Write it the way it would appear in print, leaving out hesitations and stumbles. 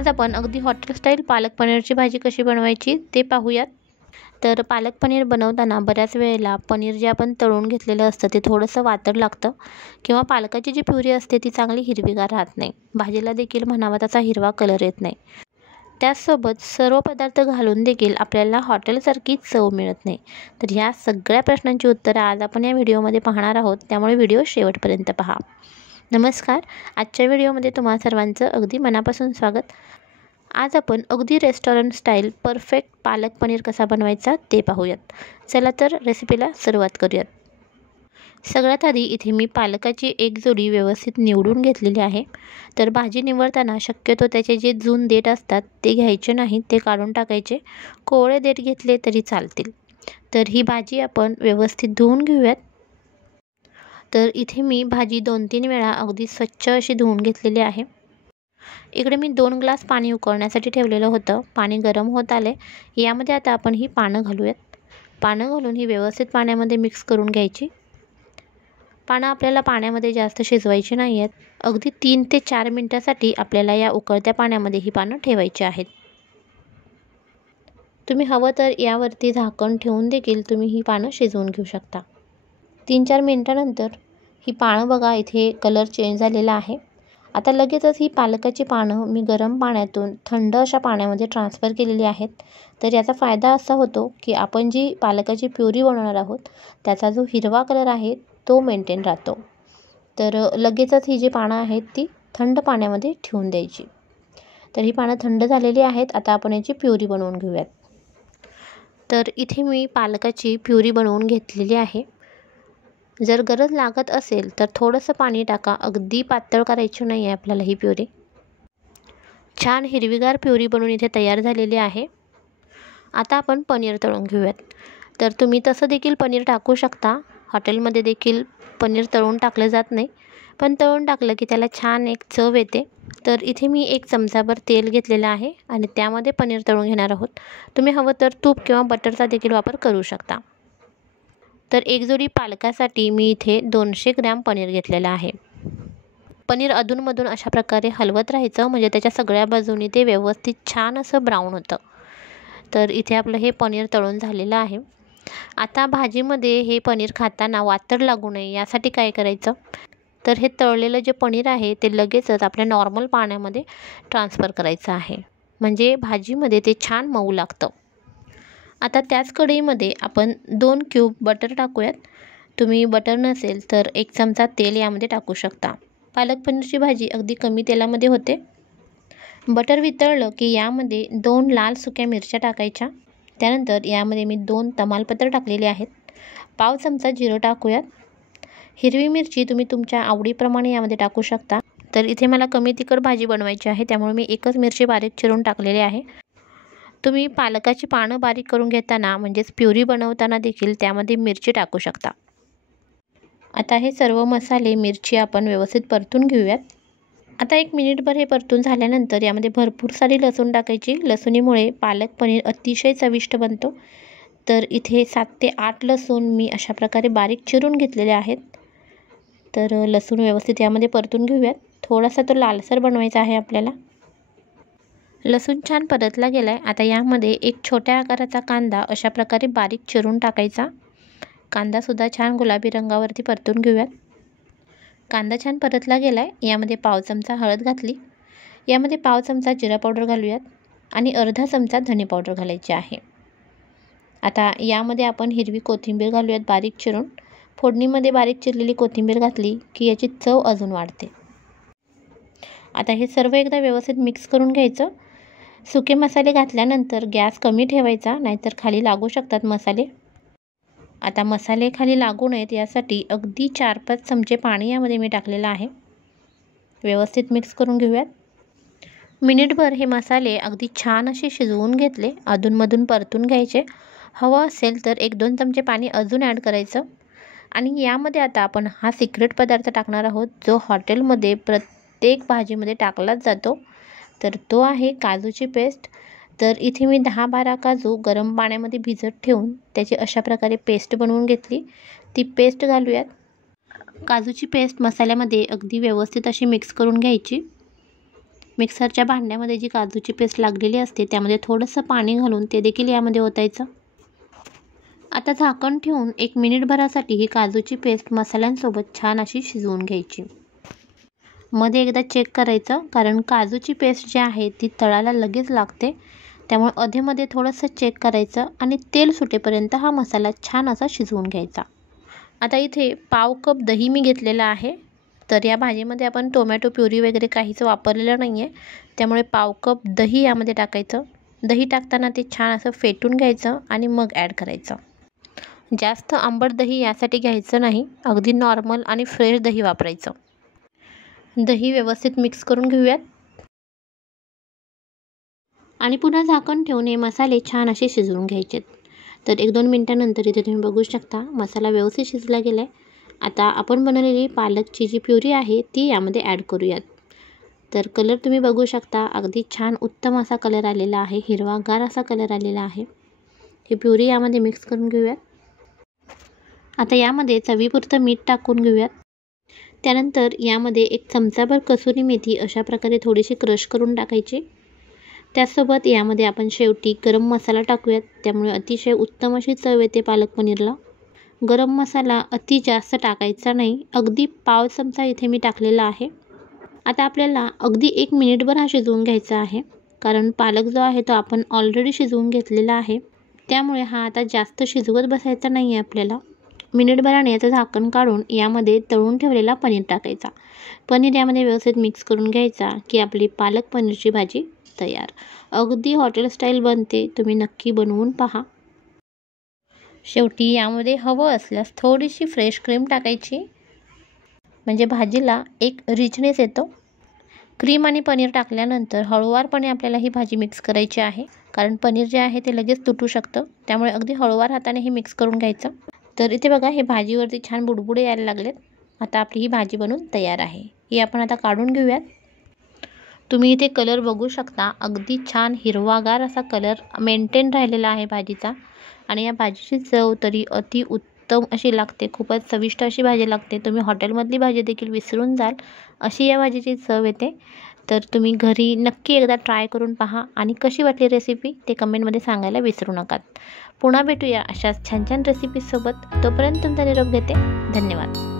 आज आपण अगदी हॉटेल स्टाईल पालक पनीरची भाजी कशी बनवायची ते पाहूयात। तर पालक पनीर बनवताना बऱ्याच वेळेला पनीर जे आपण तळून घेतलेलं असतं ते थोडंसं वातड लागतं किंवा पालकाची जी प्युरी असते ती चांगली हिरवीगार राहत नाही, भाजीला देखील म्हणावा तसा हिरवा कलर येत नाही। त्याचसोबत सर्व पदार्थ घालून देखील आपल्याला हॉटेलसारखी चव मिळत नाही। तर ह्या सगळ्या प्रश्नांची उत्तरं आज आपण या व्हिडिओमध्ये पाहणार आहोत, त्यामुळे व्हिडिओ शेवटपर्यंत पहा। नमस्कार, आजच्या व्हिडिओमध्ये तुम्हा सर्वांचं अगदी मनापासून स्वागत। आज आपण अगदी restaurant style perfect palak paneer कसा बनवायचा ते पाहूयात। चला तर रेसिपीला सुरुवात करूयात। सगळ्यात आधी इथे मी पालकाची एक जोडी व्यवस्थित निवडून घेतलेली आहे। तर भाजी निवडताना शक्यतो त्याचे जे जून देठ असतात ते घ्यायचे नाही, ते काढून टाकायचे। कोवळे देठ घेतले तरी चालतील। तर ही भाजी आपण व्यवस्थित धुवून घेऊयात। तर इथे मी भाजी 2-3 वेळा अगदी स्वच्छ अशी धुवून घेतलेली आहे। इकडे मी 2 ग्लास पाणी उकळण्यासाठी ठेवलेलं होतं। पाणी गरम होत आले, यामध्ये आता आपण ही पानं घालूयात। पानं घालून ही व्यवस्थित पाण्यामध्ये मिक्स करून घ्यायची। पानं आपल्याला पाण्यामध्ये जास्त शिजवायची नाही आहेत, अगदी 3 ते 4 मिनिटासाठी आपल्याला या उकळत्या पाण्यामध्ये ही पानं ठेवायची आहेत। तुम्ही हवं तर यावरती झाकण ठेवून देखील तुम्ही ही पानं शिजवून घेऊ शकता। 3-4 मिनिटानंतर ही पानं बघा, इथे कलर चेंज झालेला आहे। आता लगेचच ही पालकाची पानं मी गरम पाण्यातून थंड अशा पाण्यामध्ये ट्रान्सफर केलेली आहेत। तर याचा फायदा असा होतो की आपण जी पालकाची प्युरी बनवणार आहोत त्याचा जो हिरवा कलर आहे तो मेंटेन राहतो। तर लगेचच ही जी पानं आहेत ती थंड पाण्यामध्ये ठेवून द्यायची। तर ही पानं थंड झालेली आहेत। आता आपण याची प्युरी बनवून घेऊयात। तर इथे मी पालकाची प्युरी बनवून घेतलेली आहे। जर गरज लागत असेल तर थोडंसं पाणी टाका, अगदी पातळ करायची नाही आहे आपल्याला ही प्युरी। छान हिरवीगार प्युरी बनवून इथे तयार झालेली आहे। आता आपण पनीर तळून घेऊयात। तर तुम्ही तसं देखील पनीर टाकू शकता, हॉटेलमध्ये देखील पनीर तळून टाकलं जात नाही, पण तळून टाकलं की त्याला छान एक चव येते। तर इथे मी 1 चमचाभर तेल घेतलेलं आहे आणि त्यामध्ये पनीर तळून घेणार आहोत। तुम्ही हवं तर तूप किंवा बटरचा देखील वापर करू शकता। तर एक जोडी पालकासाठी मी इथे 200 ग्रॅम पनीर घेतलेलं आहे। पनीर अधूनमधून अशा प्रकारे हलवत राहायचं, म्हणजे त्याच्या सगळ्या बाजूनी ते व्यवस्थित छान असं ब्राऊन होतं। तर इथे आपलं हे पनीर तळून झालेलं आहे। आता भाजीमध्ये हे पनीर खाताना वातड लागू नये यासाठी काय करायचं, तर हे तळलेलं जे पनीर आहे ते लगेचच आपल्या नॉर्मल पाण्यामध्ये ट्रान्सफर करायचं आहे, म्हणजे भाजीमध्ये ते छान मऊ लागतं। आता त्याच कढईमध्ये आपण 2 क्यूब बटर टाकूयात। तुम्ही बटर नसेल तर 1 चमचा तेल यामध्ये टाकू शकता। पालक पनीरची भाजी अगदी कमी तेलामध्ये होते। बटर वितळलं की यामध्ये 2 लाल सुक्या मिरच्या टाकायच्या। त्यानंतर यामध्ये मी 2 तमालपत्र टाकलेले आहेत। पाव चमचा जिरं टाकूयात। हिरवी मिरची तुम्ही तुमच्या आवडीप्रमाणे यामध्ये टाकू शकता। तर इथे मला कमी तिखट भाजी बनवायची आहे, त्यामुळे मी 1च मिरची बारीक चिरून टाकलेली आहे। तुम्ही पालकाची पानं बारीक करून घेताना म्हणजेच प्युरी बनवताना देखील त्यामध्ये मिरची टाकू शकता। आता हे सर्व मसाले मिरची आपण व्यवस्थित परतून घेऊयात। आता 1 मिनिटभर हे परतून झाल्यानंतर यामध्ये भरपूर सारी लसूण टाकायची। लसुणीमुळे पालक पनीर अतिशय चविष्ट बनतो। तर इथे 7 ते 8 लसूण मी अशा प्रकारे बारीक चिरून घेतलेले आहेत। तर लसूण व्यवस्थित यामध्ये परतून घेऊयात। थोडासा तो लालसर बनवायचा आहे आपल्याला। लसूण छान परतला गेलाय। आता यामध्ये 1 छोट्या आकाराचा कांदा अशा प्रकारे बारीक चिरून टाकायचा। कांदासुद्धा छान गुलाबी रंगावरती परतून घेऊयात। कांदा छान परतला गेलाय। यामध्ये पाव चमचा हळद घातली, यामध्ये पाव चमचा जिरा पावडर घालूयात आणि अर्धा चमचा धने पावडर घालायची आहे। आता यामध्ये आपण हिरवी कोथिंबीर घालूयात बारीक चिरून। फोडणीमध्ये बारीक चिरलेली कोथिंबीर घातली की याची चव अजून वाढते। आता हे सर्व एकदा व्यवस्थित मिक्स करून घ्यायचं। सुके मसाले घातल्यानंतर गॅस कमी ठेवायचा, नाहीतर खाली लागू शकतात मसाले। आता मसाले खाली लागू नयेत यासाठी अगदी 4-5 चमचे पाणी यामध्ये मी टाकलेलं आहे। व्यवस्थित मिक्स करून घेऊयात। मिनिटभर हे मसाले अगदी छान असे शिजवून घेतले। अधूनमधून परतून घ्यायचे। हवं असेल तर 1-2 चमचे पाणी अजून ॲड करायचं। आणि यामध्ये आता आपण हा सिक्रेट पदार्थ टाकणार आहोत, जो हॉटेलमध्ये प्रत्येक भाजीमध्ये टाकलाच जातो। तर तो आहे काजूची पेस्ट। तर इथे मी 10-12 काजू गरम पाण्यामध्ये भिजत ठेवून त्याची अशा प्रकारे पेस्ट बनवून घेतली। ती पेस्ट घालूयात। काजूची पेस्ट मसाल्यामध्ये अगदी व्यवस्थित अशी मिक्स करून घ्यायची। मिक्सरच्या भांड्यामध्ये जी काजूची पेस्ट लागलेली असते त्यामध्ये थोडंसं पाणी घालून ते देखील यामध्ये ओतायचं. आता झाकण ठेवून 1 मिनिटभरासाठी ही काजूची पेस्ट मसाल्यांसोबत छान अशी शिजवून घ्यायची. मध्ये एकदा चेक करायचं, कारण काजूची पेस्ट जी आहे ती तळाला लगेच लागते. त्यामुळे अधेमध्ये थोडंसं चेक करायचं आणि तेल सुटेपर्यंत हा मसाला छान असा शिजवून घ्यायचा. आता इथे पाव कप दही मी घेतलेला आहे. तर या भाजीमध्ये आपण टोमॅटो प्युरी वगैरे काहीच वापरलेलं नाही आहे. त्यामुळे पाव कप दही यामध्ये टाकायचं. दही टाकताना ते छान असं फेटून घ्यायचं आणि मग ॲड करायचं. जास्त आंबट दही यासाठी घ्यायचं नाही, अगदी नॉर्मल आणि फ्रेश दही वापरायचं. दही व्यवस्थित मिक्स करून घेऊयात आणि पुन्हा झाकण ठेवून हे मसाले छान असे शिजवून घ्यायचेत. तर 1-2 मिनिटांनंतर इथे तुम्ही बघू शकता मसाला व्यवस्थित शिजला गेला आहे. आता आपण बनवलेली पालकची जी प्युरी आहे ती यामध्ये ॲड करूयात. तर कलर तुम्ही बघू शकता, अगदी छान उत्तम असा कलर आलेला आहे, हिरवागार असा कलर आलेला आहे. ही प्युरी यामध्ये मिक्स करून घेऊयात. आता यामध्ये चवीपुरतं मीठ टाकून घेऊयात. त्यानंतर यामध्ये 1 चमचाभर कसुरी मेथी अशा प्रकारे थोडीशी क्रश करून टाकायची. त्यासोबत यामध्ये आपण शेवटी गरम मसाला टाकूयात. त्यामुळे अतिशय उत्तम अशी चव येते पालक पनीरला. गरम मसाला अति जास्त टाकायचा नाही, अगदी पाव चमचा इथे मी टाकलेला आहे. आता आपल्याला अगदी 1 मिनिटभर हा शिजवून घ्यायचा आहे, कारण पालक जो आहे तो आपण ऑलरेडी शिजवून घेतलेला आहे. त्यामुळे हा आता जास्त शिजवत बसायचा नाही आहे आपल्याला. मिनिटभराने याचं झाकण काढून यामध्ये तळून ठेवलेला पनीर टाकायचा. पनीर यामध्ये व्यवस्थित मिक्स करून घ्यायचा की आपली पालक पनीरची भाजी तयार. अगदी हॉटेल स्टाईल बनते, तुम्ही नक्की बनवून पहा. शेवटी यामध्ये हवं असल्यास थोडीशी फ्रेश क्रीम टाकायची, म्हणजे भाजीला एक रिचनेस येतो. क्रीम आणि पनीर टाकल्यानंतर हळूवारपणे आपल्याला ही भाजी मिक्स करायची आहे, कारण पनीर जे आहे ते लगेच तुटू शकतं. त्यामुळे अगदी हळूवार हाताने हे मिक्स करून घ्यायचं. तर इथे बघा, हे भाजीवरती छान बुडबुडे यायला लागलेत. आता आपली ही भाजी बनून तयार आहे. ही आपण आता काढून घेऊयात. तुम्ही इथे कलर बघू शकता, अगदी छान हिरवागार असा कलर मेंटेन राहिलेला आहे भाजीचा. आणि या भाजीची चव तरी अति उत्तम अशी लागते, खूपच चविष्ट अशी भाजी लागते. तुम्ही हॉटेलमधली भाजी देखील विसरून जाल अशी या भाजीची चव येते. तर तुम्ही घरी नक्की एकदा ट्राय करून पहा आणि कशी वाटली रेसिपी ते कमेंटमध्ये सांगायला विसरू नका. पुन्हा भेटूया अशाच छान छान रेसिपीसोबत. तोपर्यंत तुमचा निरोप घेते. धन्यवाद.